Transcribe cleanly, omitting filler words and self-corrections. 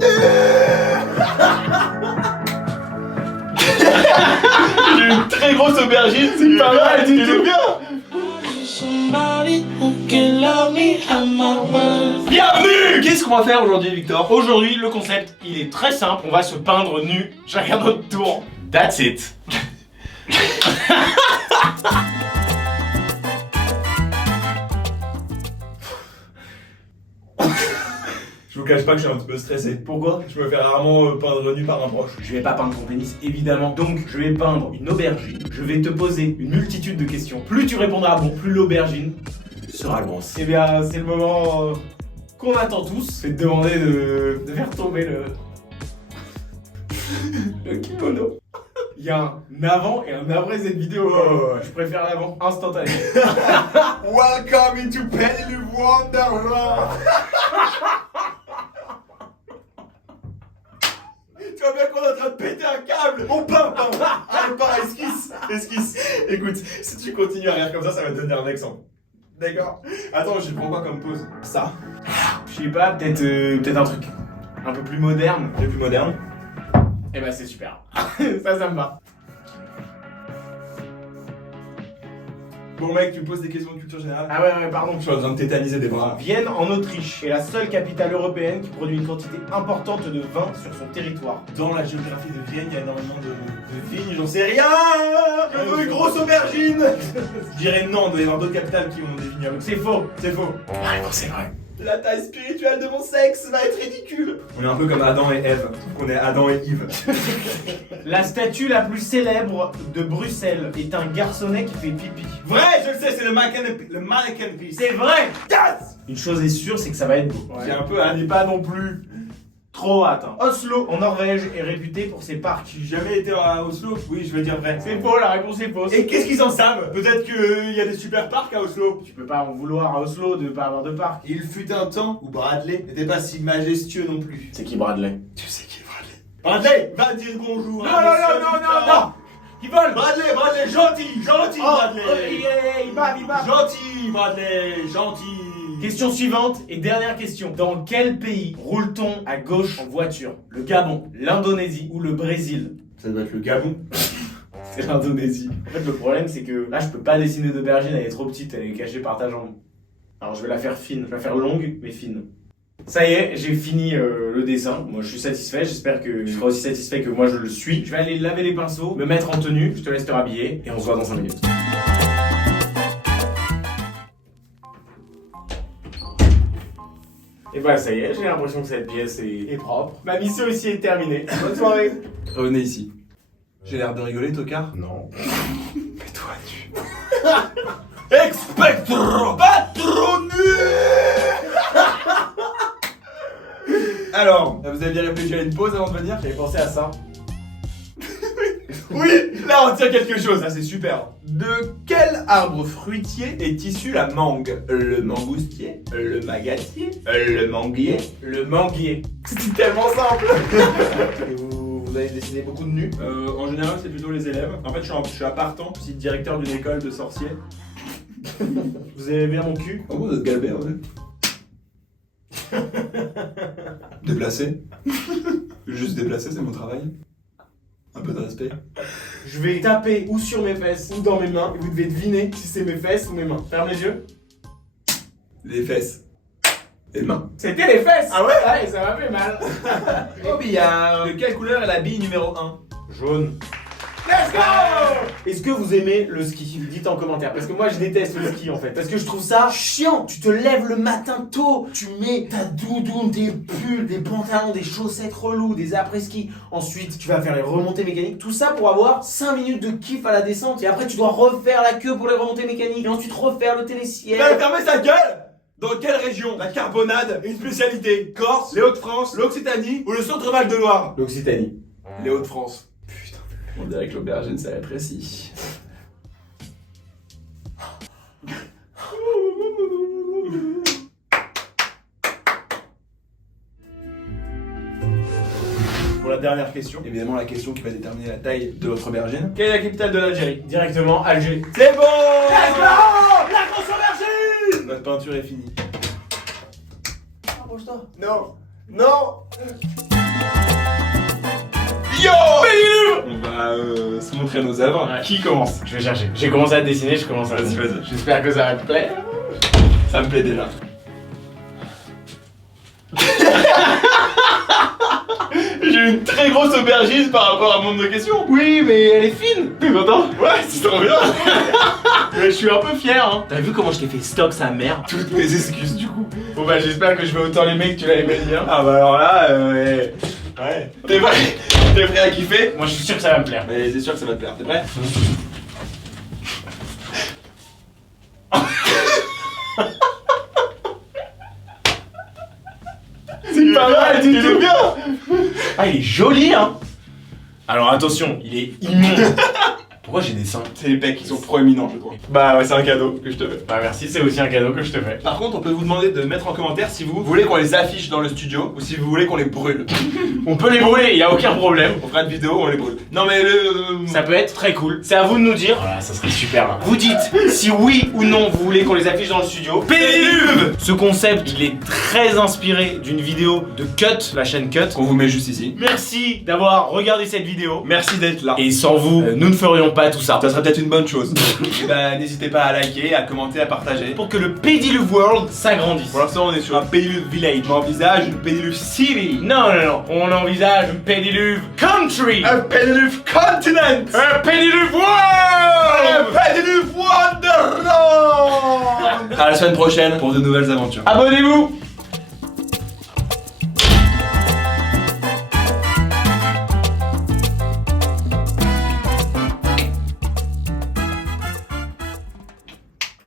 J'ai une très grosse aubergine, c'est pas mal du tout. Bienvenue. Qu'est-ce qu'on va faire aujourd'hui, Victor? Aujourd'hui, le concept, il est très simple. On va se peindre nu, chacun notre tour. That's it. Je vous cache pas que je suis un petit peu stressé. Pourquoi? Je me fais rarement peindre nu par un proche. Je vais pas peindre ton pénis, évidemment. Donc, je vais peindre une aubergine. Je vais te poser une multitude de questions. Plus tu répondras bon, plus l'aubergine sera grosse. Eh bien, c'est le moment qu'on attend tous. Je vais te demander de faire tomber le kimono. Il y a un avant et un après cette vidéo. Ouais. Je préfère l'avant instantané. Welcome into Penny Wonderland. Tu vois bien qu'on est en train de péter un câble. On peint. Allez, pas, esquisse. Écoute, si tu continues à rire comme ça va te donner un accent. D'accord? Attends, je prends quoi comme pause? Ça. Je sais pas, peut-être un truc un peu plus moderne. Le plus moderne. Eh ben c'est super. ça me va. Bon mec, tu me poses des questions de culture générale. Ah ouais, pardon. Je suis en train de tétaniser des bras. Vienne en Autriche est la seule capitale européenne qui produit une quantité importante de vin sur son territoire. Dans la géographie de Vienne, il y a énormément de vignes, j'en sais rien. Je veux une grosse aubergine. Je dirais non, il doit y avoir d'autres capitales qui ont des vignobles. C'est faux. C'est faux. Ah non, c'est vrai. La taille spirituelle de mon sexe va être ridicule. On est un peu comme Adam et Ève, sauf qu'on est Adam et Yves. La statue la plus célèbre de Bruxelles est un garçonnet qui fait pipi. Vrai, je le sais, c'est le mannequin piece. C'est vrai. Yes. Une chose est sûre, c'est que ça va être beau. J'ai un peu hâte. pas non plus trop hâte. Hein. Oslo, en Norvège, est réputé pour ses parcs. J'ai jamais été à Oslo. Oui, je vais dire vrai. C'est faux, la réponse est fausse. Et qu'est-ce qu'ils en savent? Peut-être qu'il y a des super parcs à Oslo. Tu peux pas en vouloir à Oslo de pas avoir de parc. Il fut un temps où Bradley n'était pas si majestueux non plus. C'est qui Bradley? Tu sais qui est Bradley? Bradley, va dire bonjour. Non. Qui vole? Bradley, gentil, Bradley. Il bave. Gentil, Bradley, gentil. Question suivante et dernière question. Dans quel pays roule-t-on à gauche en voiture? Le Gabon, l'Indonésie ou le Brésil? Ça doit être le Gabon. C'est l'Indonésie. En fait, le problème, c'est que là, je peux pas dessiner d'aubergine, elle est trop petite, elle est cachée par ta jambe. Alors, je vais la faire fine. Je vais la faire longue, mais fine. Ça y est, j'ai fini le dessin. Moi, je suis satisfait. J'espère que tu seras aussi satisfait que moi, je le suis. Je vais aller laver les pinceaux, me mettre en tenue. Je te laisse te rhabiller et on se voit dans 5 minutes. Et voilà, ça y est, j'ai l'impression que cette pièce est propre. Ma mission ici est terminée. Bonne soirée. Revenez ici. J'ai l'air de rigoler, tocard? Non. Mais toi, tu... Expectro Patronus. Alors, vous aviez réfléchi à une pause avant de venir? J'avais pensé à ça. Oui, là on tient quelque chose, ça c'est super. De quel arbre fruitier est issue la mangue? Le mangoustier, le magatier, le manguier? Le manguier. C'est tellement simple. Et vous avez dessiné beaucoup de nus? En général c'est plutôt les élèves. En fait je suis à Partant, je suis directeur d'une école de sorciers. Vous avez bien mon cul? Oh vous êtes galbert, ouais. Déplacé. Juste déplacé, c'est mon travail. Un peu de respect. Je vais taper ou sur mes fesses ou dans mes mains et vous devez deviner si c'est mes fesses ou mes mains. Ferme les yeux. Les fesses. Et mains. C'était les fesses! Ah ouais? Ouais, ça m'a fait mal. Oh billard. De quelle couleur est la bille numéro 1? Jaune. Let's go! Est-ce que vous aimez le ski? Dites en commentaire. Parce que moi je déteste le ski en fait. Parce que je trouve ça chiant. Tu te lèves le matin tôt, tu mets ta doudoune, des pulls, des pantalons, des chaussettes reloues, des après-ski. Ensuite, tu vas faire les remontées mécaniques. Tout ça pour avoir 5 minutes de kiff à la descente. Et après, tu dois refaire la queue pour les remontées mécaniques. Et ensuite refaire le télésiège. Fermez sa gueule! Dans quelle région la carbonade est une spécialité? Corse, les Hauts-de-France, l'Occitanie ou le Centre-Val de Loire? L'Occitanie. Les Hauts-de-France. Putain, on dirait que l'aubergine ça rétrécit. Pour la dernière question, évidemment la question qui va déterminer la taille de votre aubergine. Quelle est la capitale de l'Algérie? Directement, Alger. C'est bon! Let's go! La grosse aubergine! Notre peinture est finie. Approche-toi. Non! Non! montrer nos œuvres. Ouais. Qui commence? Je vais chercher. J'ai commencé à dessiner, je commence à... Vas-y, vas-y. J'espère que ça va te plaire. Ça me plaît déjà. J'ai une très grosse aubergine par rapport à mon nombre de questions. Oui, mais elle est fine. T'es content? Ouais, c'est trop bien. Mais je suis un peu fier, hein. T'as vu comment je t'ai fait stock sa mère? Toutes mes excuses du coup. Bon bah j'espère que je vais autant l'aimer que tu l'as aimé bien. Ah bah alors là, ouais. T'es prêt à kiffer? Moi je suis sûr que ça va me plaire. Mais c'est sûr que ça va te plaire. T'es prêt? C'est pas mal du tout. bien. Ah il est joli hein. Alors attention, il est immonde. Pourquoi j'ai des seins? C'est les pecs qui sont proéminents, je crois. Bah ouais, c'est un cadeau que je te fais. Bah merci, c'est aussi un cadeau que je te fais. Par contre, on peut vous demander de mettre en commentaire si vous voulez qu'on les affiche dans le studio ou si vous voulez qu'on les brûle. On peut les brûler, y a aucun problème. On fera une vidéo, on les brûle. Non mais Ça peut être très cool. C'est à vous de nous dire. Voilà, ça serait super là. Vous dites si oui ou non vous voulez qu'on les affiche dans le studio. Pédiluve. Ce concept, il est très inspiré d'une vidéo de Cut, la chaîne Cut. On vous met juste ici. Merci d'avoir regardé cette vidéo. Merci d'être là. Et sans vous, nous ne ferions pas tout ça. Ça serait peut-être une bonne chose. Et bah n'hésitez pas à liker, à commenter, à partager. Pour que le Pédiluve World s'agrandisse. Pour l'instant on est sur un Pédiluve Village. On envisage une Pédiluve City. Non, non, non. On envisage un Pédiluve Country. Un Pédiluve Continent. Un Pédiluve World. Un Pédiluve Wonderland. À la semaine prochaine pour de nouvelles aventures. Abonnez-vous.